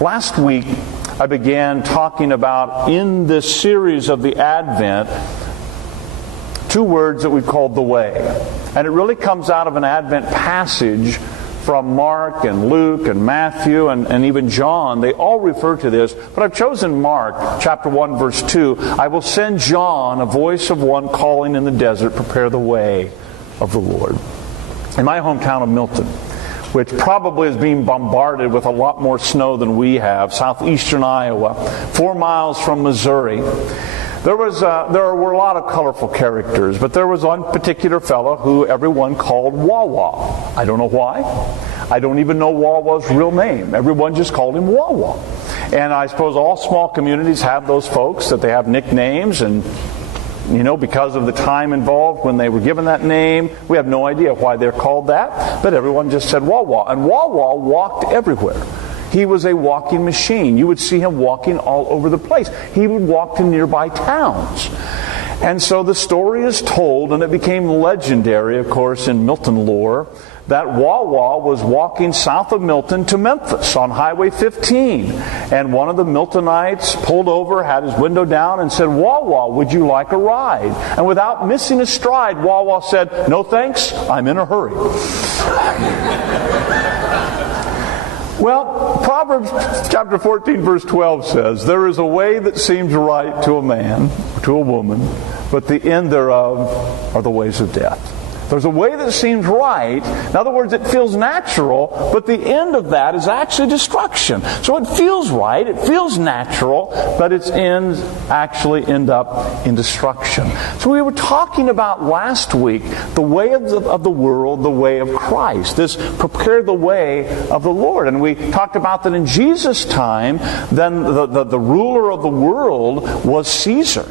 Last week, I began talking about, in this series of the Advent, two words that we've called the way. And it really comes out of an Advent passage from Mark and Luke and Matthew and even John. They all refer to this, but I've chosen Mark chapter 1 verse 2. I will send John, a voice of one calling in the desert, prepare the way of the Lord. In my hometown of Milton, which probably is being bombarded with a lot more snow than we have, southeastern Iowa, 4 miles from Missouri, there were a lot of colorful characters, but there was one particular fellow who everyone called Wawa. I don't know why. I don't even know Wawa's real name. Everyone just called him Wawa. And I suppose all small communities have those folks that they have nicknames, and because of the time involved when they were given that name, we have no idea why they're called that, but everyone just said Wawa. And Wawa walked everywhere. He was a walking machine. You would see him walking all over the place. He would walk to nearby towns. And so the story is told, and it became legendary, of course, in Milton lore, that Wawa was walking south of Milton to Memphis on Highway 15. And one of the Miltonites pulled over, had his window down, and said, "Wawa, would you like a ride?" And without missing a stride, Wawa said, "No thanks, I'm in a hurry." Well, Proverbs chapter 14 verse 12 says, "There is a way that seems right to a man, or to a woman, but the end thereof are the ways of death." There's a way that seems right. In other words, it feels natural, but the end of that is actually destruction. So it feels right, it feels natural, but its ends actually end up in destruction. So we were talking about last week the way of the world, the way of Christ. This prepare the way of the Lord. And we talked about that in Jesus' time, then the ruler of the world was Caesar.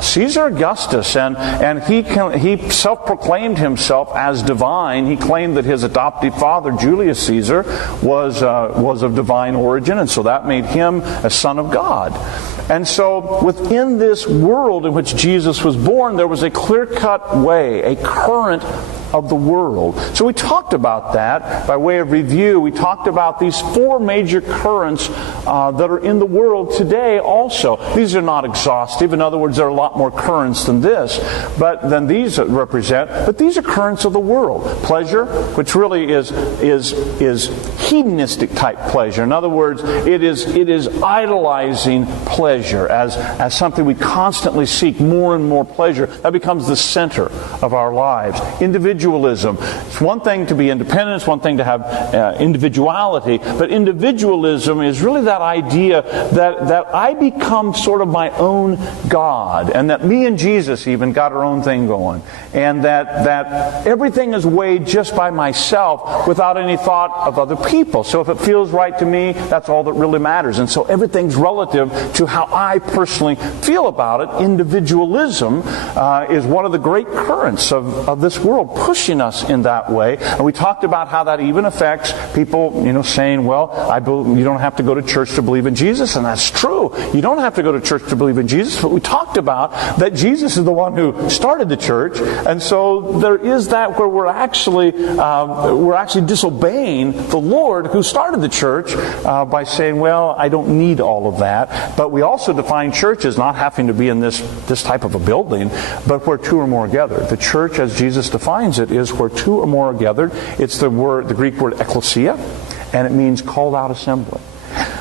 Caesar Augustus, and he self-proclaimed himself as divine. He claimed that his adoptive father, Julius Caesar, was of divine origin, and so that made him a son of God. And so within this world in which Jesus was born, there was a clear-cut way, a current of the world. So we talked about that by way of review. We talked about these four major currents that are in the world today also. These are not exhaustive. In other words, there are a lot more currents than this, than these represent. But these are currents of the world. Pleasure, which really is hedonistic type pleasure. In other words, it is idolizing pleasure as something we constantly seek more and more pleasure. That becomes the center of our lives. Individualism. It's one thing to be independent. It's one thing to have individuality. But individualism is really that idea that I become sort of my own God, and that me and Jesus even got our own thing going, and that everything is weighed just by myself without any thought of other people. So if it feels right to me, that's all that really matters. And so everything's relative to how I personally feel about it. Individualism is one of the great currents of this world, pushing us in that way. And we talked about how that even affects people, saying, well, you don't have to go to church to believe in Jesus. And that's true. You don't have to go to church to believe in Jesus. But we talked about that Jesus is the one who started the church. And so there is that where we're actually disobeying the Lord who started the church by saying, well, I don't need all of that. But we also define church as not having to be in this type of a building, but where two or more are gathered. The church, as Jesus defines it, is where two or more are gathered. It's the Greek word ecclesia, and it means called out assembly.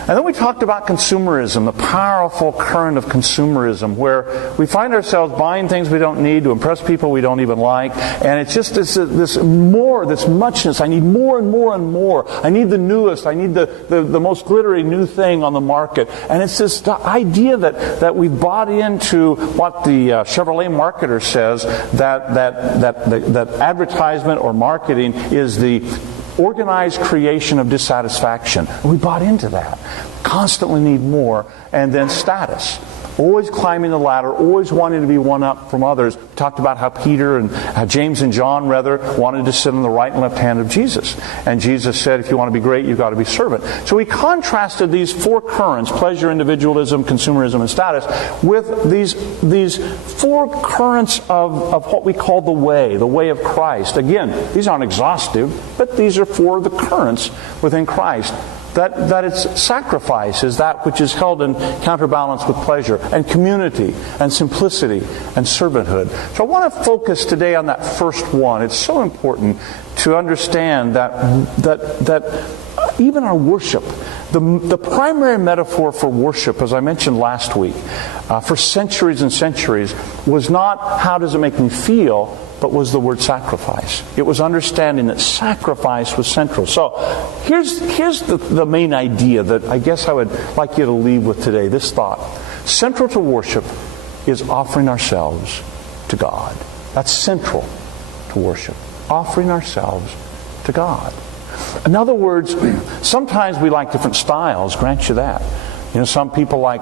And then we talked about consumerism, the powerful current of consumerism, where we find ourselves buying things we don't need to impress people we don't even like. And it's just this muchness. I need more and more and more. I need the newest. I need the most glittery new thing on the market. And it's this idea that we've bought into what the Chevrolet marketer says, that advertisement or marketing is the organized creation of dissatisfaction. And we bought into that. Constantly need more. And then status. Always climbing the ladder, always wanting to be one up from others. We talked about how Peter and James and John, wanted to sit on the right and left hand of Jesus. And Jesus said, if you want to be great, you've got to be servant. So we contrasted these four currents, pleasure, individualism, consumerism, and status, with these four currents of what we call the way of Christ. Again, these aren't exhaustive, but these are four of the currents within Christ. that its sacrifice is that which is held in counterbalance with pleasure and community and simplicity and servanthood. So I want to focus today on that first one. It's so important to understand that even our worship, the primary metaphor for worship, as I mentioned last week, for centuries and centuries, was not how does it make me feel, but was the word sacrifice. It was understanding that sacrifice was central. So here's the main idea that I guess I would like you to leave with today, this thought. Central to worship is offering ourselves to God. That's central to worship. Offering ourselves to God. In other words, sometimes we like different styles, grant you that. You know, some people like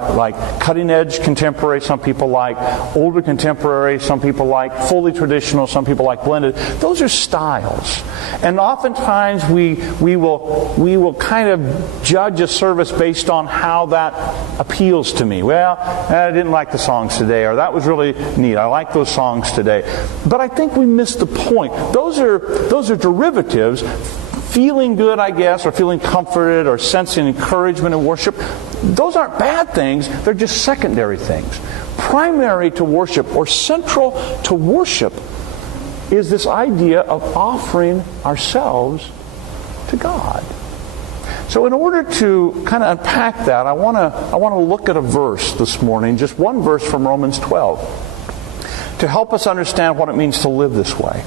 cutting-edge contemporary, some people like older contemporary, some people like fully traditional, some people like blended. Those are styles. And oftentimes we will kind of judge a service based on how that appeals to me. Well, I didn't like the songs today, or that was really neat. I like those songs today. But I think we missed the point. Those are derivatives. Feeling good, I guess, or feeling comforted, or sensing encouragement in worship, those aren't bad things. They're just secondary things. Primary to worship, or central to worship, is this idea of offering ourselves to God. So in order to kind of unpack that, I want to look at a verse this morning, just one verse from Romans 12, to help us understand what it means to live this way.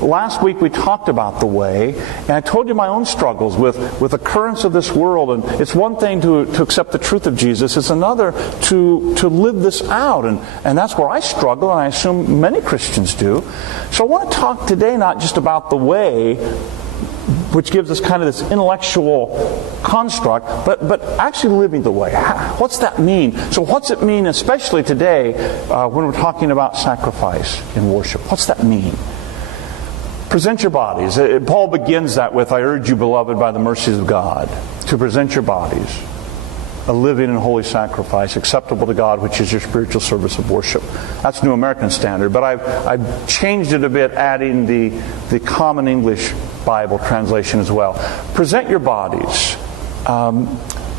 Last week we talked about the way, and I told you my own struggles with the currents of this world. And it's one thing to accept the truth of Jesus. It's another to live this out. And that's where I struggle, and I assume many Christians do. So I want to talk today not just about the way, which gives us kind of this intellectual construct, but actually living the way. What's that mean? So what's it mean, especially today, when we're talking about sacrifice in worship? What's that mean? Present your bodies. Paul begins that with, I urge you, beloved, by the mercies of God, to present your bodies a living and holy sacrifice, acceptable to God, which is your spiritual service of worship. That's New American Standard, but I've changed it a bit, adding the Common English Bible translation as well. Present your bodies.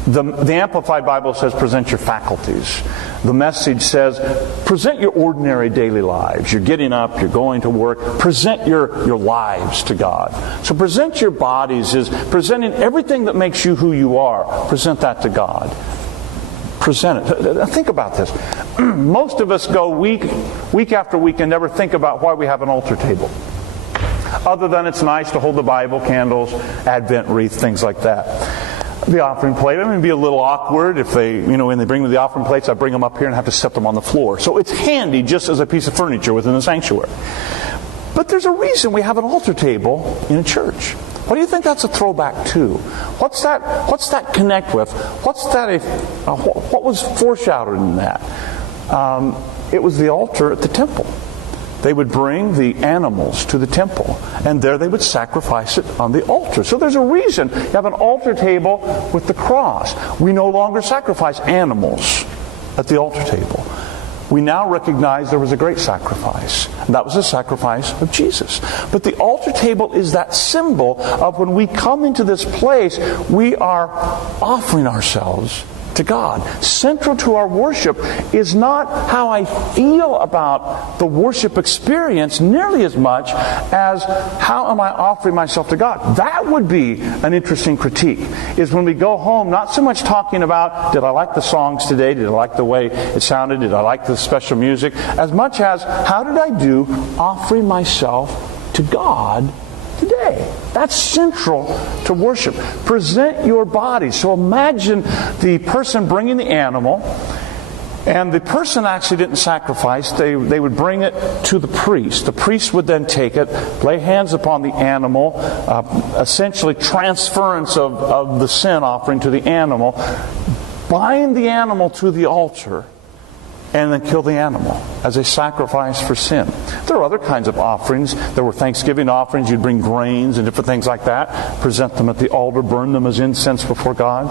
The Amplified Bible says present your faculties. The Message says present your ordinary daily lives. You're getting up, you're going to work. Present your lives to God. So present your bodies is presenting everything that makes you who you are. Present that to God. Present it. Think about this. Most of us go week after week and never think about why we have an altar table. Other than it's nice to hold the Bible, candles, Advent wreath, things like that. The offering plate. I mean, it'd be a little awkward if when they bring me the offering plates, I bring them up here and have to set them on the floor. So it's handy just as a piece of furniture within the sanctuary. But there's a reason we have an altar table in a church. What do you think that's a throwback to? What's that connect with? What was foreshadowed in that? It was the altar at the temple. They would bring the animals to the temple, and there they would sacrifice it on the altar. So there's a reason you have an altar table with the cross. We no longer sacrifice animals at the altar table. We now recognize there was a great sacrifice, and that was the sacrifice of Jesus. But the altar table is that symbol of when we come into this place, we are offering ourselves to God. Central to our worship is not how I feel about the worship experience nearly as much as how am I offering myself to God. That would be an interesting critique, is when we go home not so much talking about did I like the songs today, did I like the way it sounded, did I like the special music, as much as how did I do offering myself to God today. That's central to worship. Present your body. So imagine the person bringing the animal, and the person actually didn't sacrifice. They would bring it to the priest. The priest would then take it, lay hands upon the animal, essentially transference of the sin offering to the animal, bind the animal to the altar, and then kill the animal as a sacrifice for sin. There are other kinds of offerings. There were Thanksgiving offerings. You'd bring grains and different things like that. Present them at the altar. Burn them as incense before God.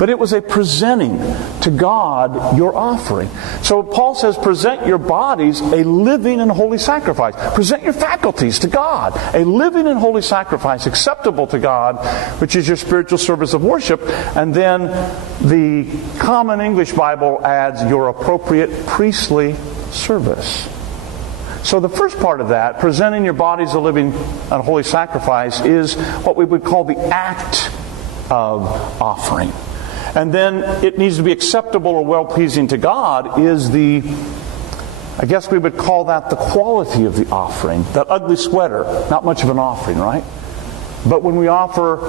but it was a presenting to God your offering. So Paul says, present your bodies a living and holy sacrifice. Present your faculties to God, a living and holy sacrifice acceptable to God, which is your spiritual service of worship. And then the Common English Bible adds your appropriate priestly service. So the first part of that, presenting your bodies a living and holy sacrifice, is what we would call the act of offering. And then it needs to be acceptable or well-pleasing to God is the, I guess we would call that the quality of the offering. That ugly sweater, not much of an offering, right? But when we offer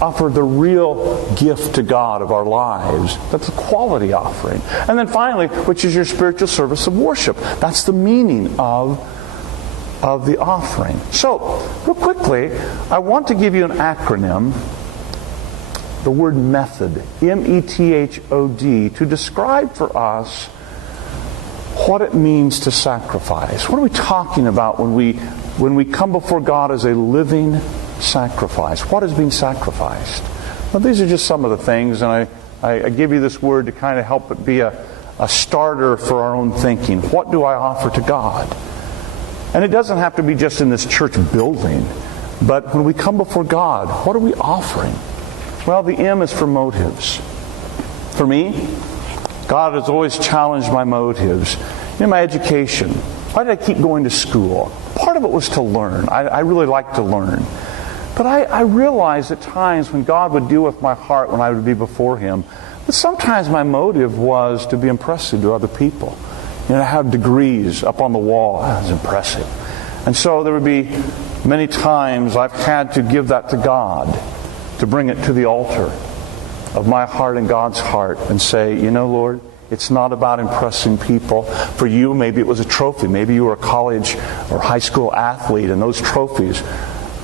the real gift to God of our lives, that's a quality offering. And then finally, which is your spiritual service of worship. That's the meaning of the offering. So, real quickly, I want to give you an acronym, the word method, M-E-T-H-O-D, to describe for us what it means to sacrifice. What are we talking about when we come before God as a living sacrifice? What is being sacrificed? Well, these are just some of the things, and I give you this word to kind of help it be a starter for our own thinking. What do I offer to God? And it doesn't have to be just in this church building, but when we come before God, what are we offering? Well, the M is for motives. For me, God has always challenged my motives. In my education, why did I keep going to school? Part of it was to learn. I really like to learn. But I realized at times when God would deal with my heart when I would be before Him, that sometimes my motive was to be impressive to other people. You know, I have degrees up on the wall. That was impressive. And so there would be many times I've had to give that to God, to bring it to the altar of my heart and God's heart and say, you know, Lord, it's not about impressing people. For you, maybe it was a trophy. Maybe you were a college or high school athlete, and those trophies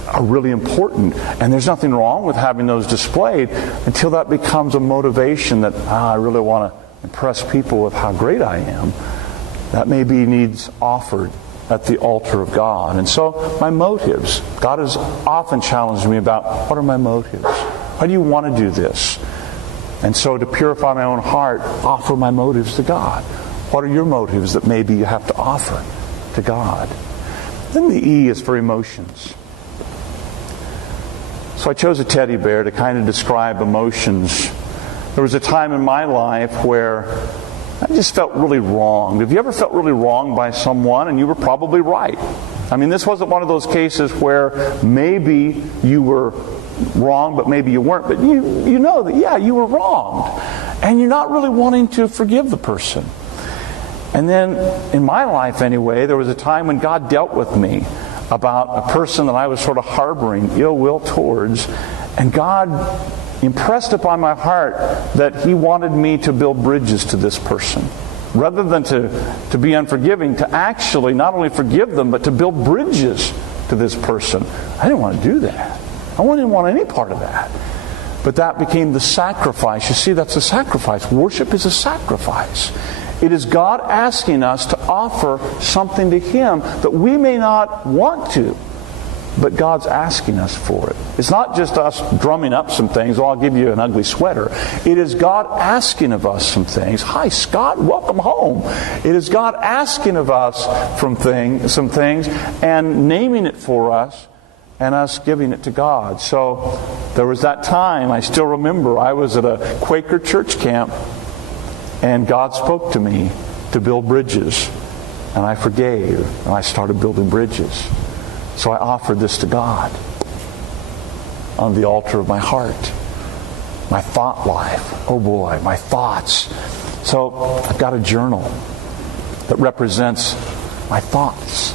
are really important. And there's nothing wrong with having those displayed until that becomes a motivation that, I really want to impress people with how great I am. That maybe needs offered at the altar of God. And so my motives, God has often challenged me about, what are my motives? Why do you want to do this? And so to purify my own heart, offer my motives to God. What are your motives that maybe you have to offer to God? Then the E is for emotions. So I chose a teddy bear to kind of describe emotions. There was a time in my life where I just felt really wronged. Have you ever felt really wronged by someone and you were probably right? I mean, this wasn't one of those cases where maybe you were wrong, but maybe you weren't. But you know that, yeah, you were wronged. And you're not really wanting to forgive the person. And then, in my life anyway, there was a time when God dealt with me about a person that I was sort of harboring ill will towards. And God impressed upon my heart that He wanted me to build bridges to this person. Rather than to be unforgiving, to actually not only forgive them, but to build bridges to this person. I didn't want to do that. I didn't want any part of that. But that became the sacrifice. You see, that's a sacrifice. Worship is a sacrifice. It is God asking us to offer something to Him that we may not want to, but God's asking us for it. It's not just us drumming up some things, I'll give you an ugly sweater. It is God asking of us some things. Hi, Scott, welcome home. It is God asking of us some things and naming it for us and us giving it to God. So there was that time, I still remember, I was at a Quaker church camp and God spoke to me to build bridges. And I forgave and I started building bridges. So I offered this to God on the altar of my heart. My thought life. Oh boy, my thoughts. So I've got a journal that represents my thoughts.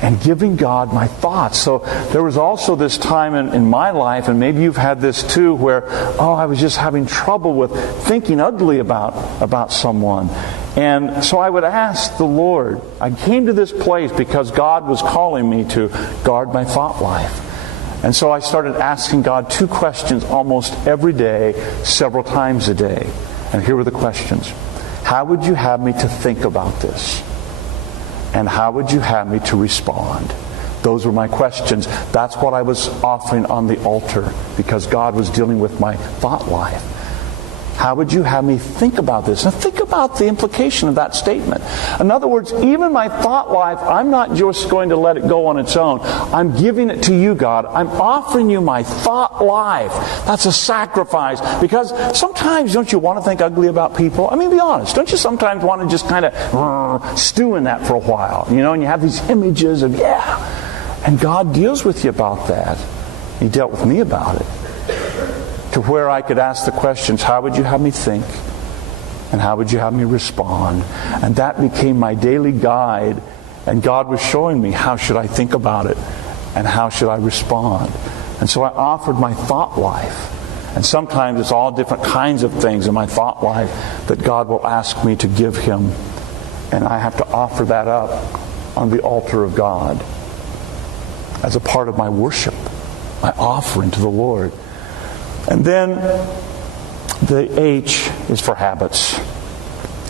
And giving God my thoughts. So there was also this time in my life, and maybe you've had this too, where, I was just having trouble with thinking ugly about someone. And so I would ask the Lord. I came to this place because God was calling me to guard my thought life. And so I started asking God 2 questions almost every day, several times a day. And here were the questions. How would you have me to think about this? And how would you have me to respond? Those were my questions. That's what I was offering on the altar because God was dealing with my thought life. How would you have me think about this? And think about the implication of that statement. In other words, even my thought life, I'm not just going to let it go on its own. I'm giving it to you, God. I'm offering you my thought life. That's a sacrifice. Because sometimes, don't you want to think ugly about people? I mean, be honest. Don't you sometimes want to just kind of stew in that for a while? You know, and you have these images of, and God deals with you about that. He dealt with me about it. To where I could ask the questions, how would you have me think? And how would you have me respond? And that became my daily guide. And God was showing me, how should I think about it? And how should I respond? And so I offered my thought life. And sometimes it's all different kinds of things in my thought life that God will ask me to give Him. And I have to offer that up on the altar of God as a part of my worship, my offering to the Lord. And then the H is for habits.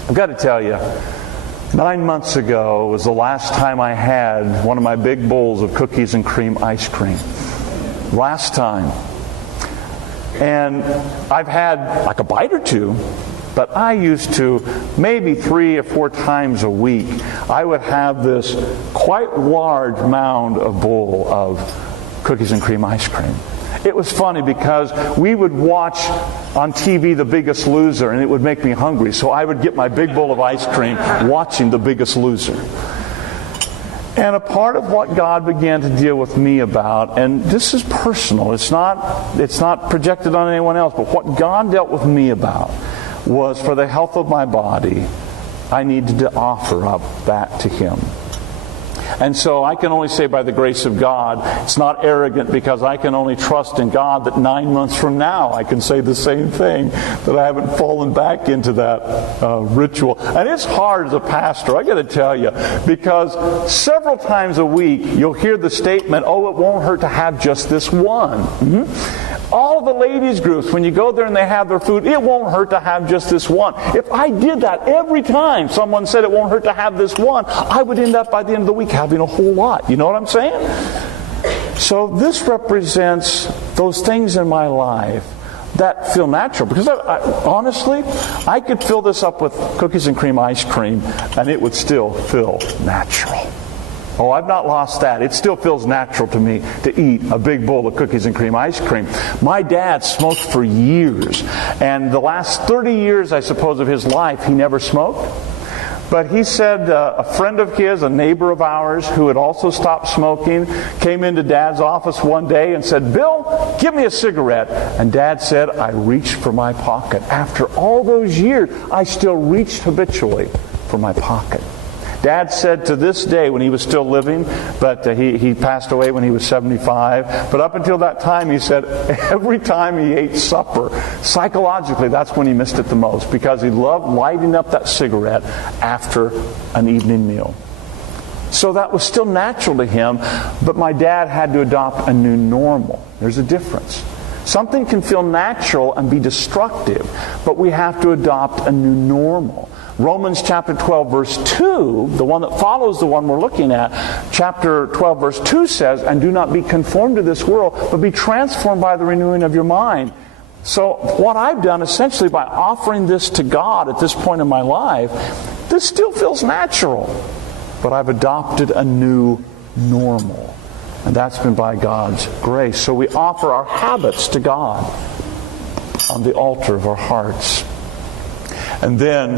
I've got to tell you, 9 months ago was the last time I had one of my big bowls of cookies and cream ice cream. Last time. And I've had like a bite or two, but I used to, maybe 3 or 4 times a week, I would have this quite large mound of bowl of cookies and cream ice cream. It was funny because we would watch on TV The Biggest Loser, and it would make me hungry. So I would get my big bowl of ice cream watching The Biggest Loser. And a part of what God began to deal with me about, and this is personal, it's not projected on anyone else, but what God dealt with me about was, for the health of my body, I needed to offer up that to Him. And so I can only say, by the grace of God, it's not arrogant, because I can only trust in God that 9 months from now I can say the same thing, that I haven't fallen back into that ritual. And it's hard as a pastor, I got to tell you, because several times a week you'll hear the statement, oh, it won't hurt to have just this one. All of the ladies' groups, when you go there and they have their food, it won't hurt to have just this one. If I did that every time someone said it won't hurt to have this one, I would end up by the end of the week having a whole lot. You know what I'm saying? So this represents those things in my life that feel natural. Because honestly, I could fill this up with cookies and cream ice cream and it would still feel natural. Oh, I've not lost that. It still feels natural to me to eat a big bowl of cookies and cream ice cream. My dad smoked for years. And the last 30 years, I suppose, of his life, he never smoked. But he said a friend of his, a neighbor of ours, who had also stopped smoking, came into Dad's office one day and said, Bill, give me a cigarette. And Dad said, I reached for my pocket. After all those years, I still reached habitually for my pocket. Dad said to this day, when he was still living, but he passed away when he was 75, but up until that time, he said every time he ate supper, psychologically, that's when he missed it the most, because he loved lighting up that cigarette after an evening meal. So that was still natural to him, but my dad had to adopt a new normal. There's a difference. Something can feel natural and be destructive, but we have to adopt a new normal. Romans chapter 12 verse 2, the one that follows the one we're looking at, chapter 12 verse 2 says, and do not be conformed to this world, but be transformed by the renewing of your mind. So what I've done essentially by offering this to God at this point in my life, this still feels natural, but I've adopted a new normal. And that's been by God's grace. So we offer our habits to God on the altar of our hearts. And then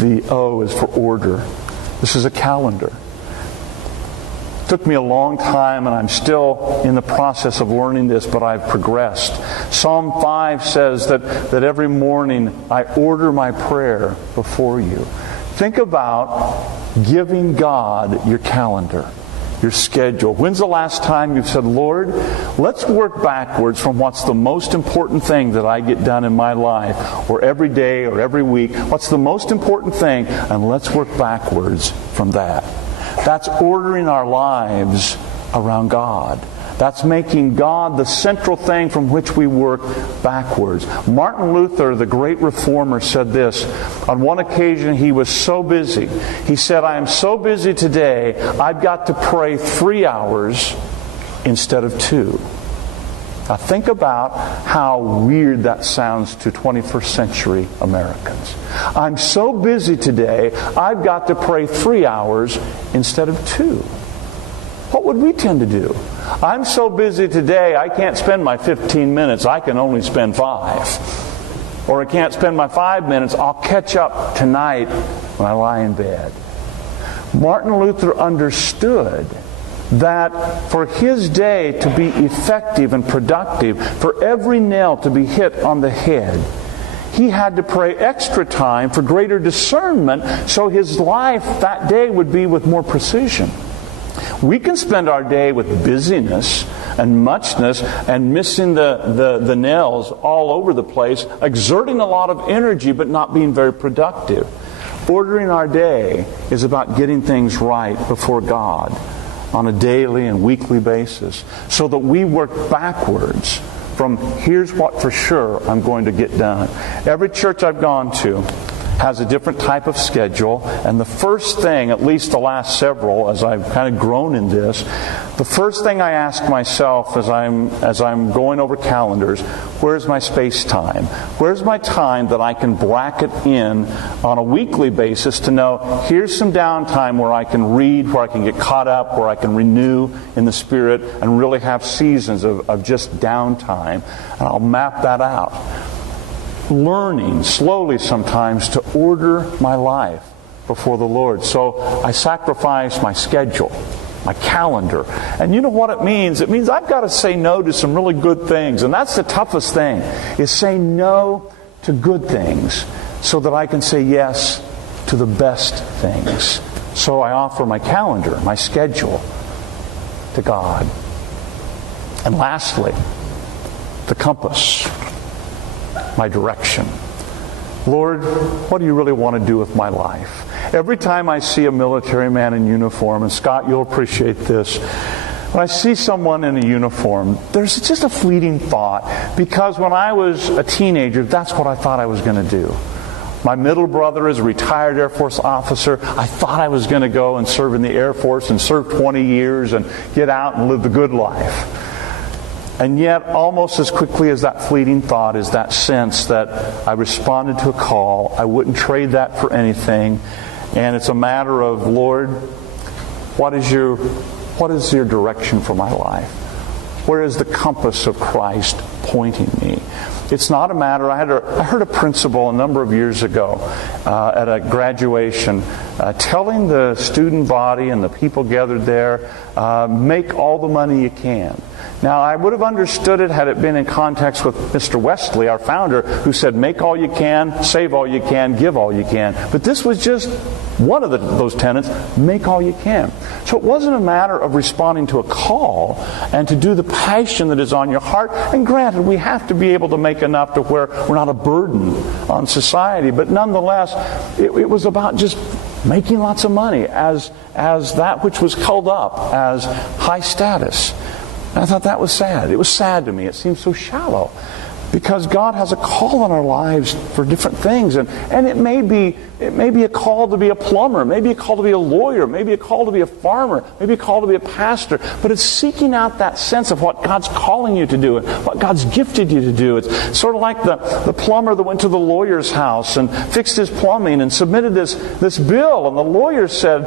the O is for order. This is a calendar. It took me a long time, and I'm still in the process of learning this, but I've progressed. Psalm 5 says that every morning I order my prayer before you. Think about giving God your calendar, your schedule. When's the last time you've said, Lord, let's work backwards from what's the most important thing that I get done in my life, or every day or every week. What's the most important thing? And let's work backwards from that. That's ordering our lives around God. That's making God the central thing from which we work backwards. Martin Luther, the great reformer, said this. On one occasion, he was so busy. He said, I am so busy today, I've got to pray 3 hours instead of 2. Now think about how weird that sounds to 21st century Americans. I'm so busy today, I've got to pray 3 hours instead of 2. What would we tend to do? I'm so busy today, I can't spend my 15 minutes, I can only spend 5. Or I can't spend my 5 minutes, I'll catch up tonight when I lie in bed. Martin Luther understood that for his day to be effective and productive, for every nail to be hit on the head, he had to pray extra time for greater discernment so his life that day would be with more precision. We can spend our day with busyness and muchness and missing the nails all over the place, exerting a lot of energy but not being very productive. Ordering our day is about getting things right before God on a daily and weekly basis so that we work backwards from here's what for sure I'm going to get done. Every church I've gone to has a different type of schedule, and the first thing, at least the last several, as I've kind of grown in this, the first thing I ask myself as I'm going over calendars, where's my space time? Where's my time that I can bracket in on a weekly basis to know here's some downtime where I can read, where I can get caught up, where I can renew in the Spirit and really have seasons of just downtime. And I'll map that out. Learning slowly sometimes to order my life before the Lord. So I sacrifice my schedule, my calendar. And you know what it means? It means I've got to say no to some really good things. And that's the toughest thing, is say no to good things so that I can say yes to the best things. So I offer my calendar, my schedule to God. And lastly, the compass. My direction. Lord, what do you really want to do with my life? Every time I see a military man in uniform, and Scott, you'll appreciate this, when I see someone in a uniform, there's just a fleeting thought, because when I was a teenager, that's what I thought I was going to do. My middle brother is a retired Air Force officer. I thought I was going to go and serve in the Air Force and serve 20 years and get out and live the good life. And yet, almost as quickly as that fleeting thought is that sense that I responded to a call. I wouldn't trade that for anything. And it's a matter of, Lord, what is your direction for my life? Where is the compass of Christ pointing me? It's not a matter, I heard a principal a number of years ago at a graduation telling the student body and the people gathered there, make all the money you can. Now, I would have understood it had it been in context with Mr. Wesley, our founder, who said, make all you can, save all you can, give all you can. But this was just one of those tenets, make all you can. So it wasn't a matter of responding to a call and to do the passion that is on your heart. And granted, we have to be able to make enough to where we're not a burden on society. But nonetheless, it was about just making lots of money as that which was held up as high status. And I thought that was sad. It was sad to me. It seemed so shallow. Because God has a call on our lives for different things. And it may be a call to be a plumber, maybe a call to be a lawyer, maybe a call to be a farmer, maybe a call to be a pastor. But it's seeking out that sense of what God's calling you to do and what God's gifted you to do. It's sort of like the plumber that went to the lawyer's house and fixed his plumbing and submitted this bill. And the lawyer said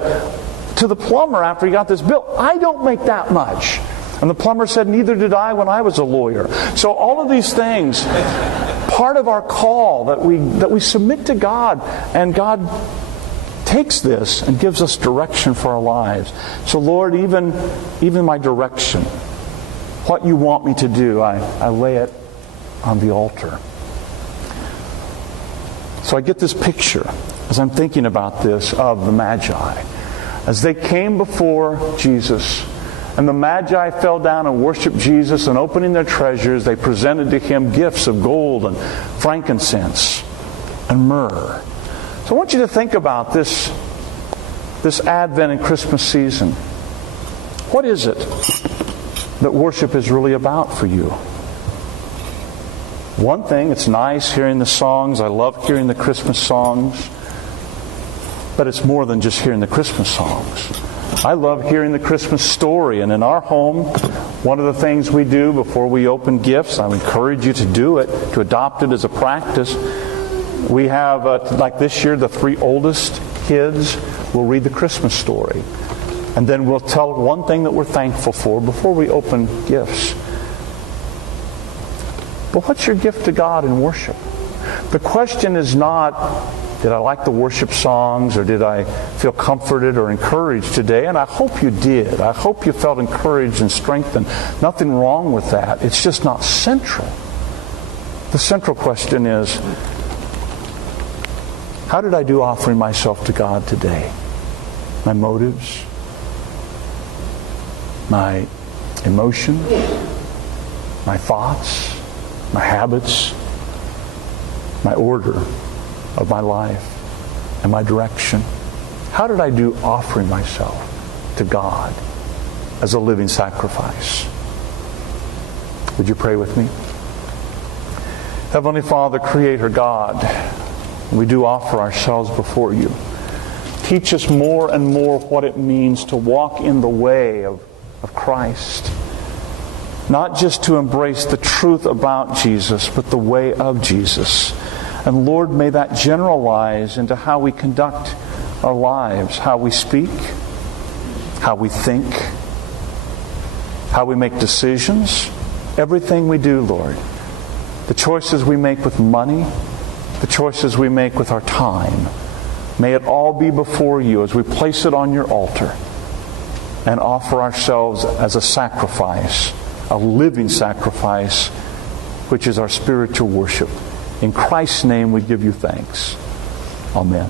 to the plumber after he got this bill, I don't make that much. And the plumber said, neither did I when I was a lawyer. So all of these things, part of our call that we submit to God, and God takes this and gives us direction for our lives. So Lord, even my direction, what you want me to do, I lay it on the altar. So I get this picture, as I'm thinking about this, of the Magi. As they came before Jesus, and the Magi fell down and worshiped Jesus, and opening their treasures, they presented to Him gifts of gold and frankincense and myrrh. So I want you to think about this Advent and Christmas season. What is it that worship is really about for you? One thing, it's nice hearing the songs. I love hearing the Christmas songs. But it's more than just hearing the Christmas songs. I love hearing the Christmas story. And in our home, One of the things we do before we open gifts, I encourage you to do it, to adopt it as a practice. We have, like this year, the 3 oldest kids will read the Christmas story. And then we'll tell one thing that we're thankful for before we open gifts. But what's your gift to God in worship? The question is not, did I like the worship songs, or did I feel comforted or encouraged today? And I hope you did. I hope you felt encouraged and strengthened. Nothing wrong with that. It's just not central. The central question is, how did I do offering myself to God today? My motives, my emotions, my thoughts, my habits, my order of my life, and my direction. How did I do offering myself to God as a living sacrifice? Would you pray with me? Heavenly Father, Creator God, we do offer ourselves before you. Teach us more and more what it means to walk in the way of Christ. Not just to embrace the truth about Jesus, but the way of Jesus. And Lord, may that generalize into how we conduct our lives, how we speak, how we think, how we make decisions, everything we do, Lord. The choices we make with money, the choices we make with our time, may it all be before you as we place it on your altar and offer ourselves as a sacrifice, a living sacrifice, which is our spiritual worship. In Christ's name we give you thanks. Amen.